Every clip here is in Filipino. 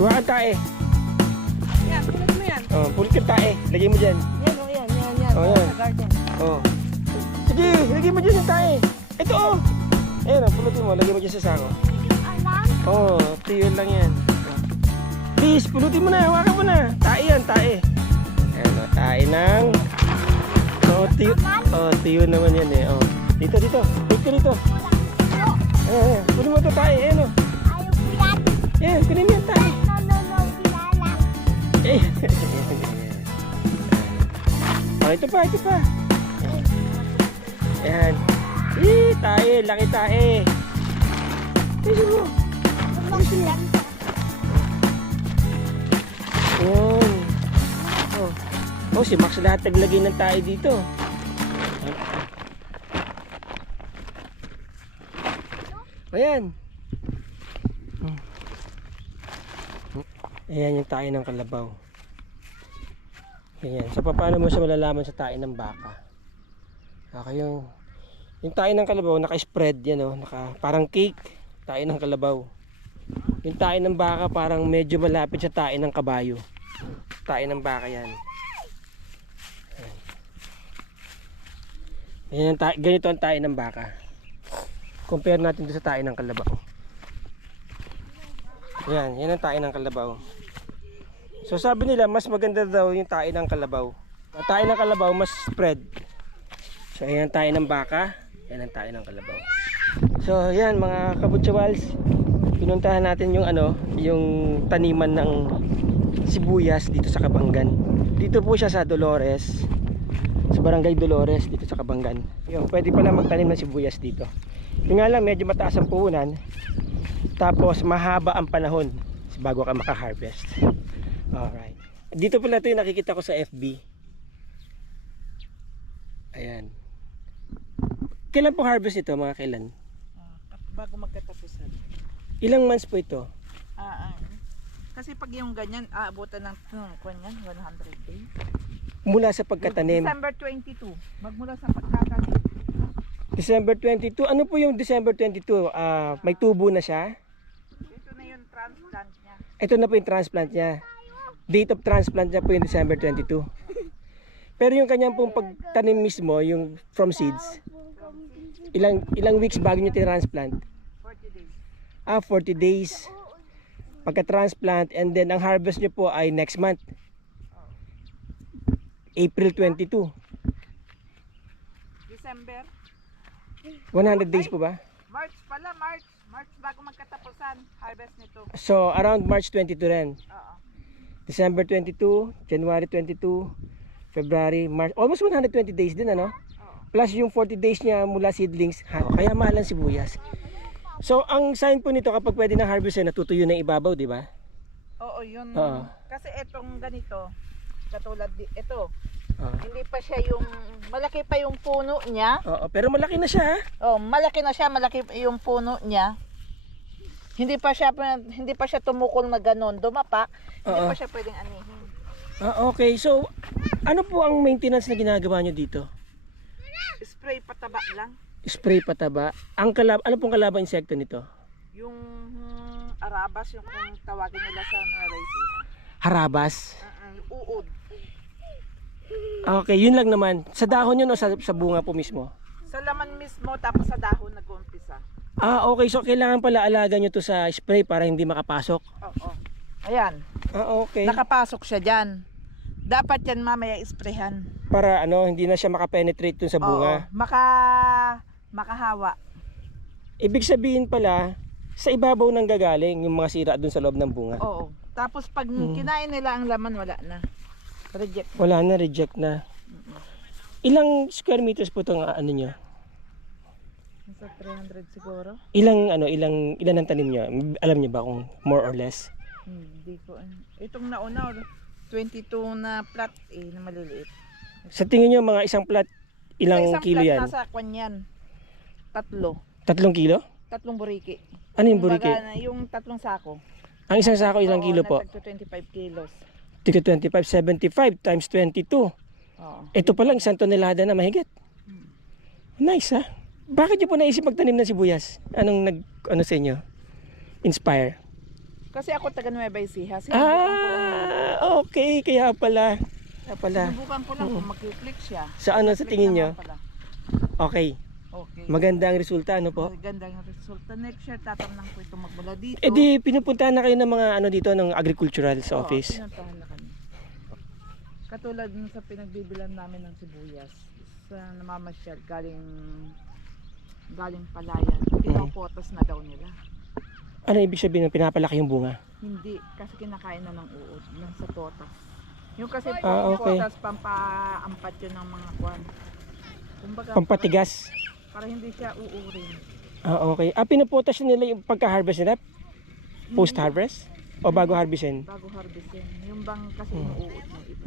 Kuha kang tae. Yan, pulot mo yan. Oh, pulot kang tae. Lagay mo dyan. Yan, oh, yan, yan, yan. Oh, yan. Sa garden. Oh. Sige, lagay mo dyan yung tae. Ito oh. Ayun, oh, pulutin mo. Lagay mo dyan sa sako. Oo, oh, tiyo lang yan. Please, pulutin mo na. Hawakan mo na. Tae yan, tae. Ayan, oh, tae ng... Oh, tiyo. Oh, tiyo naman yan eh. Oh. Dito, dito. Ka dito. Ayan, ayan. Kunin mo ito tae. Ayan, oh. Ayan, kunin tae. Eh. oh, ito pa, ito pa. Ayan. Eh, tae. Laki tae. Ayun mo. Yun. Oh. Oh, si Max lahat naglagay ng tayo dito. Ayan. Ayan yung tayo ng kalabaw. Ayan. So, paano mo siya malalaman sa tayo ng baka? Okay, yung, yung tayo ng kalabaw, naka-spread yan, oh, naka, parang cake. Tayo ng kalabaw. Yung tayo ng baka parang medyo malapit sa tayo ng kabayo. Tayo ng baka yan. Ayan. Ang tayo, ganito ang tayo ng baka. Compare natin to sa tayo ng kalabaw. Ayan, yan ang tayo ng kalabaw. So sabi nila mas maganda daw yung tayo ng kalabaw. Ang tayo ng kalabaw mas spread. So ayan ang tayo ng baka, yan ang tayo ng kalabaw. So ayan mga kabutsawals, pinuntahan natin yung ano, yung taniman ng sibuyas dito sa Kabanggan. Dito po siya sa Dolores. Sa Barangay Dolores dito sa Kabanggan. Yung pwede pala magtanim ng sibuyas dito. Yung nga lang medyo mataas ang puhunan. Tapos mahaba ang panahon bago ka maka-harvest. Alright. Dito pala ito yung nakikita ko sa FB. Ayan. Kailan po harvest ito mga kailan? Ah, bago magkatapusan. Ilang months po ito? Ah, ah. Kasi pag yung ganyan, aabutan ng hmm, kwan yan, 100 days. Mula sa pagkatanim. December 22. Magmula sa pagkatanim. December 22. Ano po yung December 22? Ah, may tubo na siya? Ito na yung transplant niya. Ito na po yung transplant niya. Date of transplant niya po yung December 22. Pero yung kanyang pong pagtanim mismo, yung from seeds, ilang ilang weeks bago niyo transplant 40 days. Ah, 40 days. Pagka-transplant and then ang harvest niyo po ay next month. April 22. December. 100 days po ba? March pala, March. March bago magkatapusan. Harvest nito. So, around March 22 rin. Oo. December 22, January 22, February, March. Almost 120 days din ano? Plus yung 40 days niya mula seedlings. Ha, kaya mahal ang sibuyas. So, ang sign po nito kapag pwede na harvest ay natutuyo na ibabaw, di ba? Oo, yun. Oo. Kasi itong ganito, katulad di, ito, Oo. hindi pa siya yung, malaki pa yung puno niya. Oo, pero malaki na siya. ha? Oh, malaki na siya, malaki yung puno niya. Hindi pa siya hindi pa siya tumukol na ganun, dumapa. Hindi Oo. pa siya pwedeng anihin. Ah, okay. So, ano po ang maintenance na ginagawa nyo dito? Spray pataba lang. Spray pataba. Ang kalab ano pong kalaban insekto nito? Yung hmm, arabas, yung kung tawagin nila sa Nueva Ecija. Harabas. Uh-uh, yung uod. Okay, yun lang naman. Sa dahon yun o sa, sa bunga po mismo? Sa laman mismo, tapos sa dahon nag-uumpisa. Ah, okay. So, kailangan pala alaga nyo to sa spray para hindi makapasok. Oo. Ayan, Ah, okay. nakapasok siya dyan. Dapat yan mamaya isprehan. Para ano, hindi na siya makapenetrate dun sa bunga. Oo, maka makahawa. Ibig sabihin pala, sa ibabaw nang gagaling yung mga sira dun sa loob ng bunga. Oo. Tapos pag Hmm. kinain nila ang laman, wala na. Reject. Wala na, reject na. Ilang square meters po itong ano nyo? Nasa 300 siguro. Ilang ano, ilang ilan ang tanim nyo? Alam niyo ba kung more or less? Hindi ko. Itong nauna, 22 na plat eh, na maliliit. Sa tingin nyo mga isang plat, ilang Sa isang kilo plat yan? Nasa kwan yan. Tatlo. Tatlong kilo? Tatlong buriki. Ano yung buriki? Na yung tatlong sako. Ang isang sako ilang Oo, kilo po? nasa 25 kilos. Tika 25, 75 times 22. Oo. Ito pa lang isang tonelada na mahigit. Nice ha? Bakit nyo po naisip magtanim ng sibuyas? Anong nag, ano sa inyo? Inspire? Kasi ako taga Nueva Ecija. Ah, okay. Kaya pala. Kaya pala. Sinubukan ko lang kung mag-click siya. Sa ano sa tingin pala. Okay. Okay. Maganda ang resulta, ano po? Maganda yung resulta. Next year, tatamnan ko ito magmula dito. Eh di, pinupuntahan na kayo ng mga ano dito, ng agricultural sa Oo, office. pinuntahan na kami. Katulad nung sa pinagbibilan namin ng sibuyas. Sa namamasyal, galing galing palayan. Pinopotas na daw nila. Ano ibig sabihin ng pinapalaki yung bunga? Hindi, kasi kinakain na ng uod, ng sa totas. Yung kasi Ah, okay. potas, pampaampat yun ng mga kwan. Kumbaga, Pampatigas. Para, para hindi siya uurin. Ah, okay. Ah, pinuputas nila yung pagka-harvest nila? Post-harvest? O bago harvestin? Bago harvestin. Yung bang kasi Hmm. inuuod ng iba.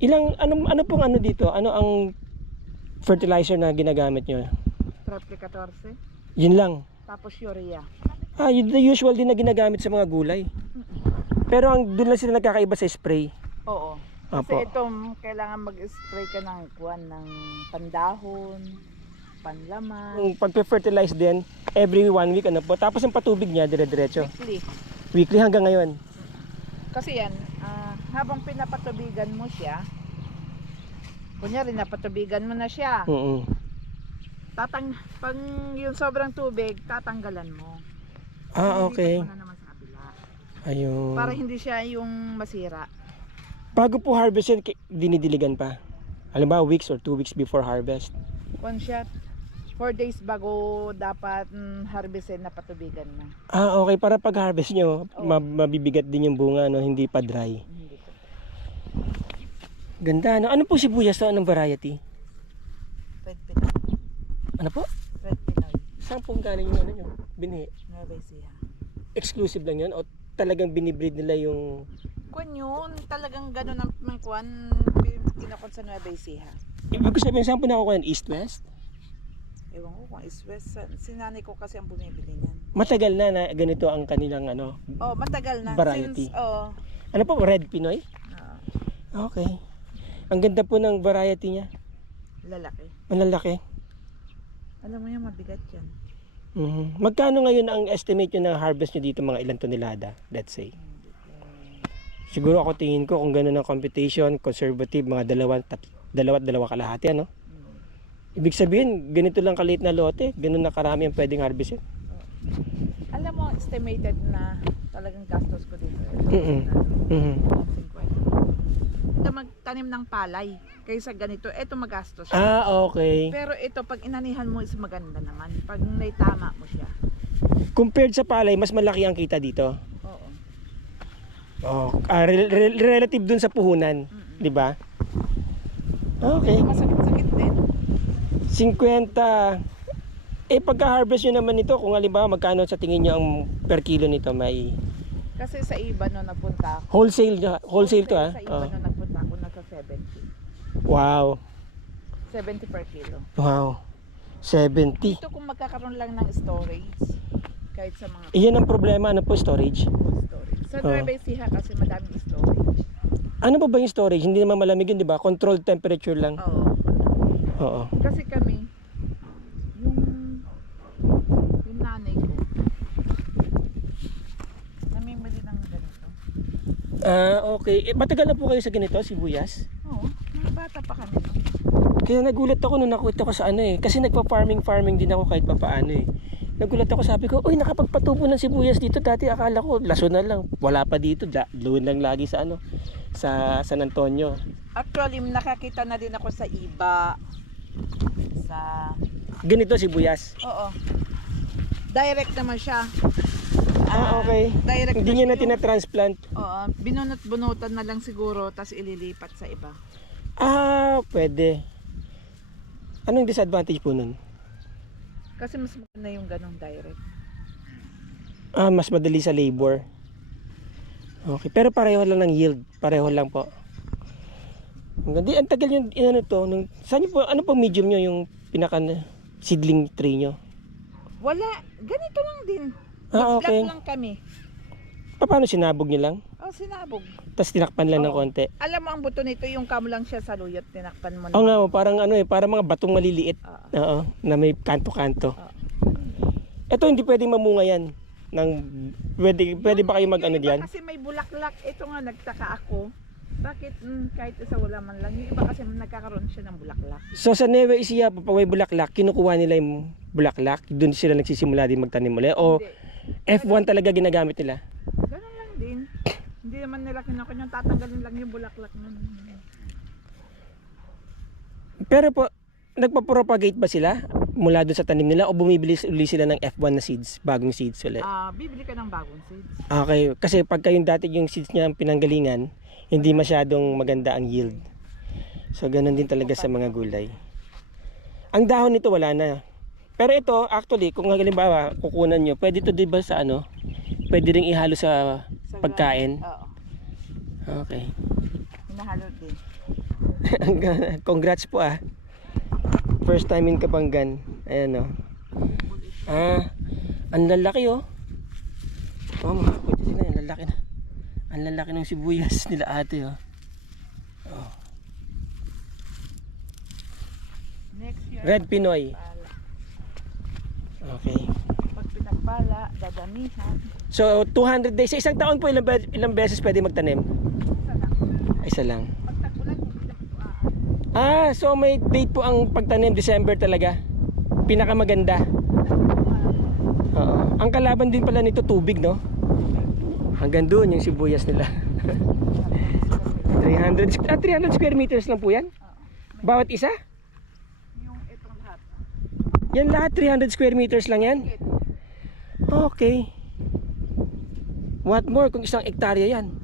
Ilang, ano, ano pong ano dito? Ano ang fertilizer na ginagamit nyo? Triple 14. Yun lang. Tapos urea. Ah, yun the usual din na ginagamit sa mga gulay. Pero ang doon lang sila nagkakaiba sa spray. Oo. Kasi Apo. ito, kailangan mag-spray ka ng kwan, ng pandahon, panlaman, Yung pag-fertilize din, every one week ano po. Tapos yung patubig niya, dire-diretso. weekly. Weekly hanggang ngayon. Kasi yan, ah, habang pinapatubigan mo siya, kunyari napatubigan mo na siya, Mm tatang, pag yung sobrang tubig, tatanggalan mo. Ah, okay. Na naman sa kabila. Ayun. Para hindi siya yung masira. Bago po harvest yan, dinidiligan pa. Alam ba, weeks or two weeks before harvest. One shot, four days bago dapat mm, harvestin na patubigan na. Ah, okay. Para pag harvest nyo, ma- mabibigat din yung bunga, no? hindi pa dry. Hindi. Ganda, no? Ano po sibuyas to? Anong variety? Ano po? Red Pinoy. Saan po galing yung ano nyo? Binhi. Nueva Ecija. Exclusive lang yun? O talagang binibreed nila yung... Kwan yun, talagang gano'n ang ang kwan, kinakon sa Nueva Ecija. Ibig ko sabihin, saan po nakukuha yan? East-West? Ewan ko kung is west. Sa- Si nanay ko kasi ang bumibili niyan. Matagal na na ganito ang kanilang ano. Oh, matagal na. Variety. Since, oh, Ano po? Red Pinoy? ah, Okay. Ang ganda po ng variety niya. lalaki. Ang lalaki. Alam mo yan, mabigat yan. Mhm. Magkano ngayon ang estimate nyo ng harvest nyo dito mga ilang tonelada, let's say? Siguro ako tingin ko kung gano'n ang computation, conservative, mga dalawa, tat, dalawa at dalawa kalahati, ano? Ibig sabihin, ganito lang kaliit na lote, ganun na karami ang pwedeng harvestin. Alam mo, estimated na talagang gastos ko dito. Mm-mm. Mhm. 50. Ito magtanim ng palay. Kaysa ganito, ito magastos siya. Ah, okay. Pero ito, pag inanihan mo is maganda naman. Pag naitama mo siya. Compared sa palay, mas malaki ang kita dito. Oo. Oh, ah, rel- rel- relative dun sa puhunan, Mm-mm. 'di ba? Okay. Masakit-sakit din. 50 eh pagka-harvest nyo naman ito, kung halimbawa magkano sa tingin nyo ang per kilo nito, may Kasi sa iba no napunta ako. wholesale, wholesale to ah. Sa iba Oh. no nagpunta ako nasa 70. Wow. 70 per kilo. Wow. 70. Ito kung magkakaroon lang ng storage. Kahit sa mga Iyan ang problema, ano po, storage. cold storage. Sa Oo. Nueva Ecija kasi madaming storage. Ano ba ba yung storage? Hindi naman malamig yun, di ba? Controlled temperature lang. Oo. Oo. Kasi kami, yung, yung nanay ko, namimili ng ganito. Ah, okay. Eh, matagal na po kayo sa ganito, sibuyas? Bata pa kami. No? Kaya nagulat ako nung nakita ko sa ano eh. Kasi nagpa-farming-farming din ako kahit papaano eh. Nagulat ako, sabi ko, uy, nakapagpatubo ng sibuyas dito. Dati akala ko, laso na lang. Wala pa dito. Doon lang lagi sa ano, sa San Antonio. Actually, nakakita na din ako sa iba. Sa, Ganito sibuyas. oo. Direct naman siya. Ah, okay. Direct Hindi niya na tinatransplant. Oo, binunot-bunutan na lang siguro, tas ililipat sa iba. Ah, pwede. Anong disadvantage po nun? Kasi mas maganda yung ganong direct. Ah, mas madali sa labor. Okay, pero pareho lang ng yield. Pareho lang po. Ang ganda. Ang tagal yung inano to. Nung, saan yung po, ano po medium nyo yung pinaka na- seedling tree nyo? Wala, ganito lang din. Ah, okay. Lang kami. Pa- Paano sinabog nyo lang? Oh, sinabog. Tapos tinakpan lang ng Oo. konti. Alam mo ang buto nito, yung kamo lang siya sa luyot, tinakpan mo na. Oo nga, oh, parang ano eh, parang mga batong maliliit. Oo. Oo, na may kanto-kanto. Oo. Ito hindi pwedeng mamunga yan. ng pwede pwede ba kayo mag ano Yung iba diyan? Kasi may bulaklak. Ito nga nagtaka ako. Bakit mm, kahit isa wala man lang. Yung iba kasi nagkakaroon siya ng bulaklak. So sa Nueva Ecija pag may bulaklak, kinukuha nila yung bulaklak, doon sila nagsisimula din magtanim ulit o Hindi. F1 talaga ginagamit nila. Hindi naman nila kinukunyang tatanggalin lang yung bulaklak nun. Pero po nagpa-propagate ba sila mula doon sa tanim nila o bumibili uli sila ng F1 na seeds, bagong seeds ulit? Ah, bibili ka ng bagong seeds. Okay, kasi pagka yung dati yung seeds niya ang pinanggalingan, hindi masyadong maganda ang yield. So ganun din talaga sa mga gulay. Ang dahon nito wala na. Pero ito, actually, kung halimbawa kukunan nyo, pwede to 'di ba sa ano? Pwede ring ihalo sa Sa pagkain. Oo. Okay. Hinahalo din. Congrats po ah. First time in Kapanggan. Ayan oh. Ah, ang lalaki oh. Oh, mga kapatid sila, ang lalaki na. Ang lalaki ng sibuyas nila ate oh. Year, Red Pinoy. Okay. Pag pinagpala, dadamihan. So, 200 days. Sa isang taon po, ilang, ilang beses pwede magtanim? Isa lang. Ah, so may date po ang pagtanim, December talaga. Pinakamaganda. Oo. Ang kalaban din pala nito, tubig, no? Hanggang doon yung sibuyas nila. 300, sk- ah, 300 square meters lang po yan? Bawat isa? Yung itong lahat. Yan lahat 300 square meters lang yan? Okay. What more kung isang ektarya yan?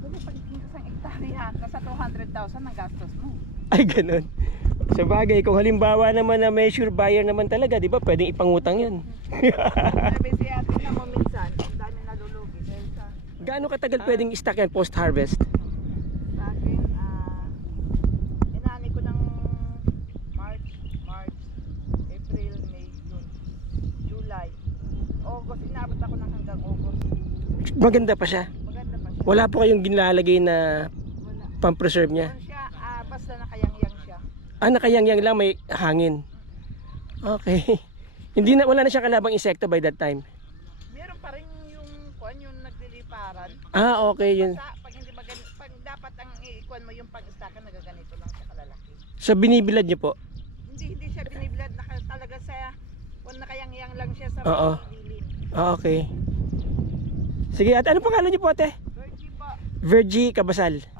Pwede pag isang ektarya, nasa 200,000 ang gastos mo. Ay, ganun. Sa bagay, kung halimbawa naman na may sure buyer naman talaga, di ba, pwedeng ipangutang yun. Sabi si ate na mo minsan, ang dami nalulugi. Dahil sa, Gaano katagal pwedeng i-stock yan post-harvest? sa akin, ah, inani ko ng March, March, April, May, June, July, August. Inabot ako ng hanggang August. Maganda pa siya. Maganda pa siya. Wala po kayong ginlalagay na. Pang-preserve niya. Meron siya, ah, basta nakayangyang siya. Ah, nakayangyang lang may hangin. Okay. Hindi na wala na siyang kalabang insekto by that time. Meron pa rin yung, kuan, yung nagliliparan. Ah, okay yun. Basta, pag hindi magani, pag dapat ang iikuan mo yung pag-stackan, nagaganito lang siya kalalaki. So binibilad niyo po. Hindi, hindi siya binibilad, naka, talaga sa, kung nakayangyang lang siya sa Oo. dilim. Ah, okay. Sige, at ano pangalan niyo po ate? Virgie po. Virgie Kabasal.